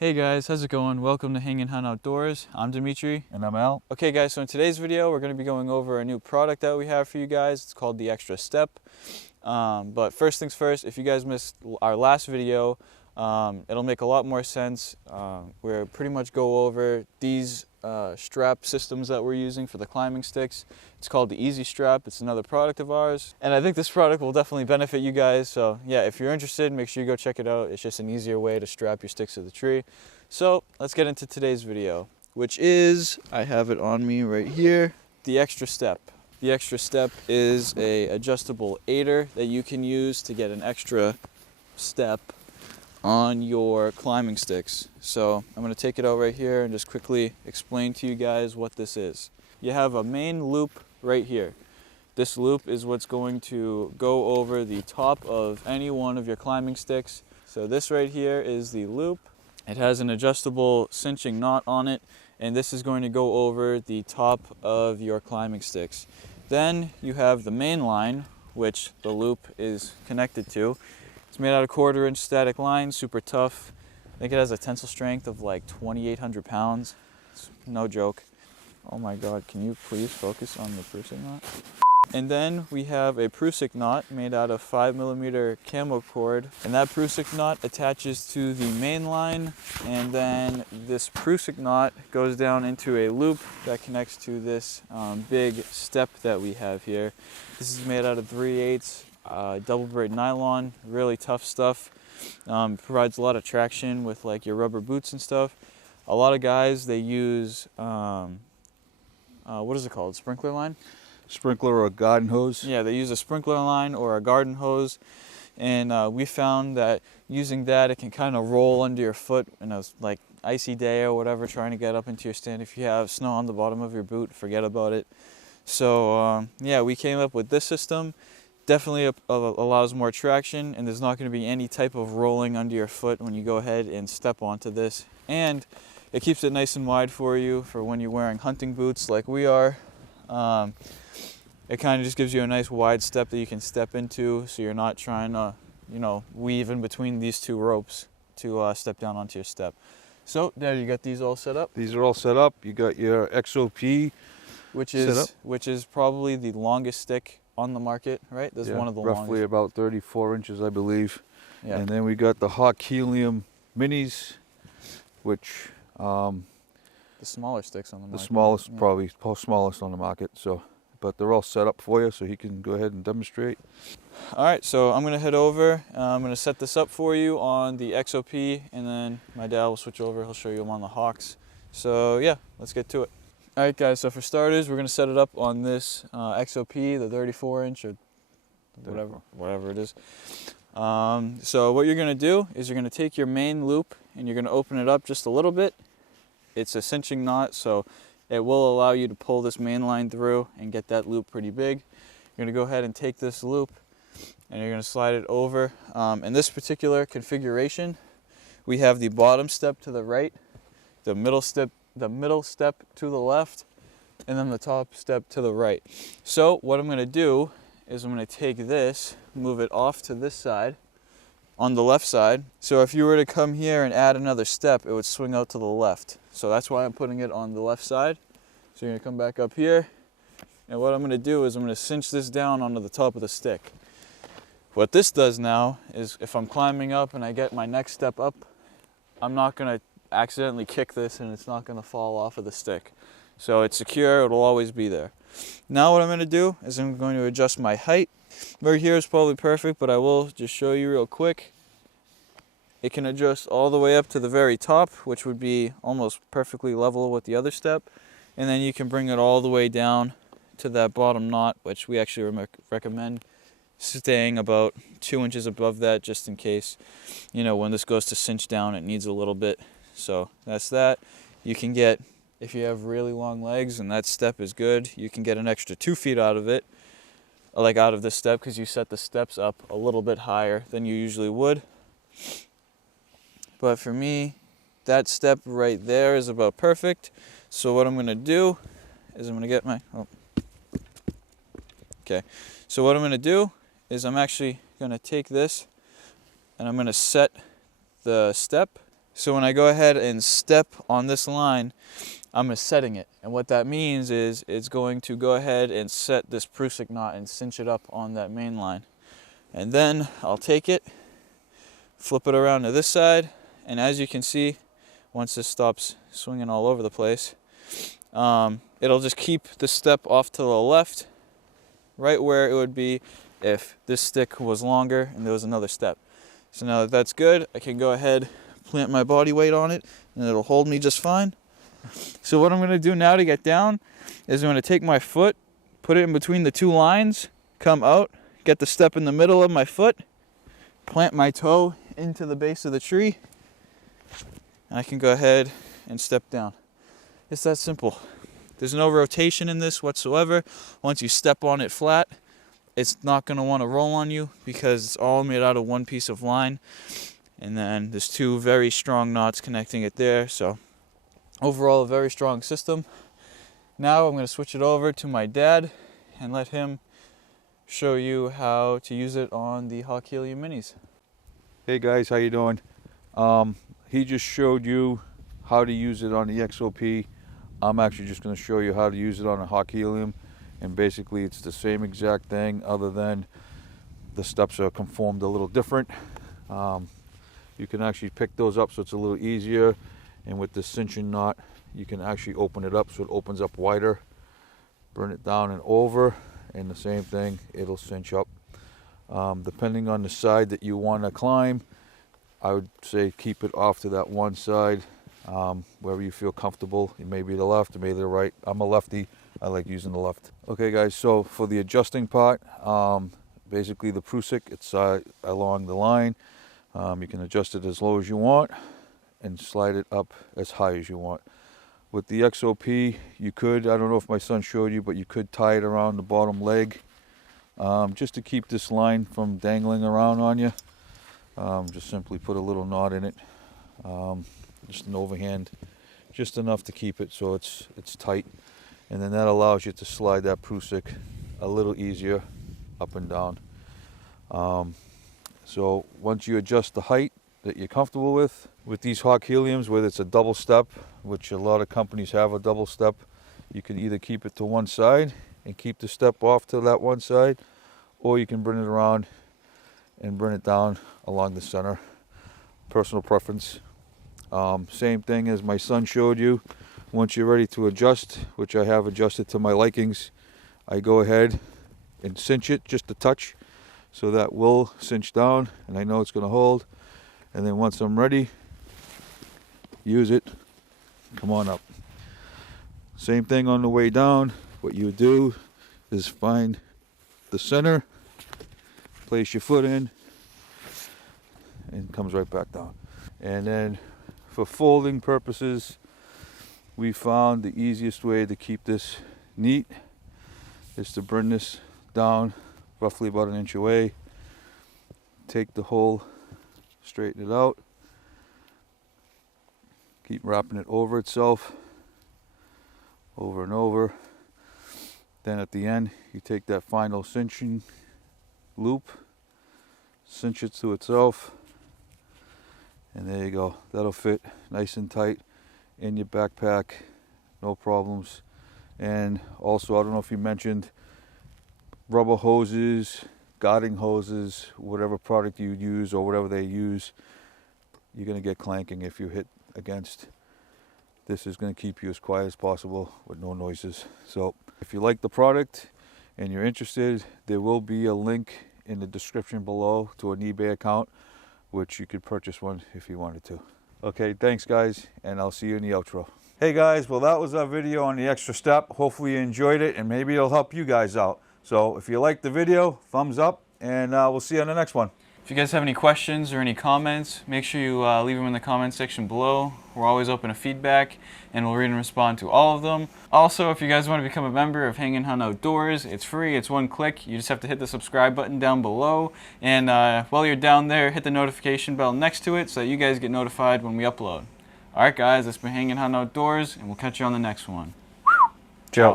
Hey guys, how's it going? Welcome to Hang and Hunt Outdoors. I'm Dimitri. And I'm Al. Okay guys, so in today's video, we're going to be going over a new product that we have for you guys. It's called the Extra Step. But first things first, if you guys missed our last video, it'll make a lot more sense. We'll pretty much go over these strap systems that we're using for the climbing sticks. It's called the Easy Strap. It's another product of ours. And I think this product will definitely benefit you guys. So yeah, if you're interested, make sure you go check it out. It's just an easier way to strap your sticks to the tree. So let's get into today's video, which is, I have it on me right here, the Extra Step. The Extra Step is a adjustable aider that you can use to get an extra step on your climbing sticks. So I'm going to take it out right here and just quickly explain to you guys what this is. You have a main loop right here. This loop is what's going to go over the top of any one of your climbing sticks. So this right here is the loop. It has an adjustable cinching knot on it, and this is going to go over the top of your climbing sticks. Then you have the main line, which the loop is connected to. It's made out of 1/4-inch static line, super tough. I think it has a tensile strength of like 2,800 pounds. It's no joke. Oh my God, can you please focus on the Prusik knot? And then we have a Prusik knot made out of 5mm camo cord. And that Prusik knot attaches to the main line. And then this Prusik knot goes down into a loop that connects to this big step that we have here. This is made out of 3/8 double braid nylon, really tough stuff. Provides a lot of traction with like your rubber boots and stuff. A lot of guys, they use, what is it called, sprinkler line? Sprinkler or a garden hose? Yeah, they use a sprinkler line or a garden hose. And we found that using that, it can kind of roll under your foot in a like icy day or whatever, trying to get up into your stand. If you have snow on the bottom of your boot, forget about it. So yeah, we came up with this system. Definitely allows more traction, and there's not going to be any type of rolling under your foot when you go ahead and step onto this. And it keeps it nice and wide for you for when you're wearing hunting boots like we are. It kind of just gives you a nice wide step that you can step into, so you're not trying to, weave in between these two ropes to step down onto your step. So there, you got these all set up. These are all set up. You got your XOP, which is probably the longest stick on the market, right? This is one of the longest. Roughly about 34 inches, I believe. Yeah. And then we got the Hawk Helium Minis, which the smaller sticks on the market. The smallest, yeah. Probably smallest on the market. So, but they're all set up for you, so he can go ahead and demonstrate. All right, so I'm gonna head over. I'm gonna set this up for you on the XOP, and then my dad will switch over. He'll show you them on the Hawks. So yeah, let's get to it. All right, guys. So for starters, we're gonna set it up on this XOP, the 34-inch or whatever it is. So what you're gonna do is you're gonna take your main loop and you're gonna open it up just a little bit. It's a cinching knot, so it will allow you to pull this main line through and get that loop pretty big. You're gonna go ahead and take this loop and you're gonna slide it over. In this particular configuration, we have the bottom step to the right, the middle step to the left, and then the top step to the right. So what I'm gonna do is I'm gonna take this, move it off to this side, on the left side. So if you were to come here and add another step, it would swing out to the left. So that's why I'm putting it on the left side. So you're gonna come back up here, and what I'm gonna do is I'm gonna cinch this down onto the top of the stick. What this does now is if I'm climbing up and I get my next step up, I'm not gonna accidentally kick this and it's not gonna fall off of the stick. So it's secure, it'll always be there. Now what I'm gonna do is I'm going to adjust my height. Right here is probably perfect, but I will just show you real quick. It can adjust all the way up to the very top, which would be almost perfectly level with the other step. And then you can bring it all the way down to that bottom knot, which we actually recommend staying about 2 inches above that, just in case, when this goes to cinch down, it needs a little bit. So that's that. You can get, if you have really long legs and that step is good, you can get an extra 2 feet out of it, like out of this step, because you set the steps up a little bit higher than you usually would. But for me, that step right there is about perfect. So what I'm gonna do is I'm gonna get my, okay. So what I'm gonna do is I'm actually gonna take this and I'm gonna set the step So when I go ahead and step on this line, I'm setting it. And what that means is it's going to go ahead and set this Prusik knot and cinch it up on that main line. And then I'll take it, flip it around to this side, and as you can see, once this stops swinging all over the place, it'll just keep the step off to the left, right where it would be if this stick was longer and there was another step. So now that that's good, I can go ahead, plant my body weight on it, and it'll hold me just fine. So what I'm going to do now to get down is I'm going to take my foot, put it in between the two lines, come out, get the step in the middle of my foot, plant my toe into the base of the tree, and I can go ahead and step down. It's that simple. There's no rotation in this whatsoever. Once you step on it flat, it's not going to want to roll on you because it's all made out of one piece of line. And then there's two very strong knots connecting it there. So overall, a very strong system. Now I'm going to switch it over to my dad and let him show you how to use it on the Hawk Helium Minis. Hey guys, how you doing? He just showed you how to use it on the XOP. I'm actually just going to show you how to use it on a Hawk Helium, and basically it's the same exact thing other than the steps are conformed a little different. You can actually pick those up so it's a little easier, and with the cinching knot you can actually open it up so it opens up wider, burn it down and over, and the same thing, it'll cinch up. Depending on the side that you want to climb, I would say keep it off to that one side, wherever you feel comfortable. It may be the left, it may be the right. I'm a lefty, I like using the left. Okay guys, so for the adjusting part, basically the Prusik, it's along the line. You can adjust it as low as you want and slide it up as high as you want. With the XOP, you could, I don't know if my son showed you, but you could tie it around the bottom leg, just to keep this line from dangling around on you. Just simply put a little knot in it, just an overhand, just enough to keep it so it's tight, and then that allows you to slide that Prusik a little easier up and down. So once you adjust the height that you're comfortable with these Hawk Heliums, whether it's a double step, which a lot of companies have a double step, you can either keep it to one side and keep the step off to that one side, or you can bring it around and bring it down along the center. Personal preference. Same thing as my son showed you. Once you're ready to adjust, which I have adjusted to my likings, I go ahead and cinch it just a touch, so that will cinch down and I know it's going to hold. And then once I'm ready, use it, come on up. Same thing on the way down. What you do is find the center, place your foot in, and it comes right back down. And then for folding purposes, we found the easiest way to keep this neat is to bring this down roughly about 1 inch away, take the hole, straighten it out, keep wrapping it over itself, over and over. Then at the end, you take that final cinching loop, cinch it to itself, and there you go. That'll fit nice and tight in your backpack, no problems. And also, I don't know if you mentioned, rubber hoses, guarding hoses, whatever product you use or whatever they use, you're going to get clanking if you hit against. This is going to keep you as quiet as possible with no noises. So if you like the product and you're interested, there will be a link in the description below to an eBay account, which you could purchase one if you wanted to. Okay, thanks guys, and I'll see you in the outro. Hey guys, well that was our video on the extra step. Hopefully you enjoyed it and maybe it'll help you guys out. So if you liked the video, thumbs up, and we'll see you on the next one. If you guys have any questions or any comments, make sure you leave them in the comment section below. We're always open to feedback, and we'll read and respond to all of them. Also, if you guys want to become a member of Hanging Hunt Outdoors, it's free. It's one click. You just have to hit the subscribe button down below, and while you're down there, hit the notification bell next to it so that you guys get notified when we upload. Alright guys, it's been Hanging Hunt Outdoors, and we'll catch you on the next one. Ciao.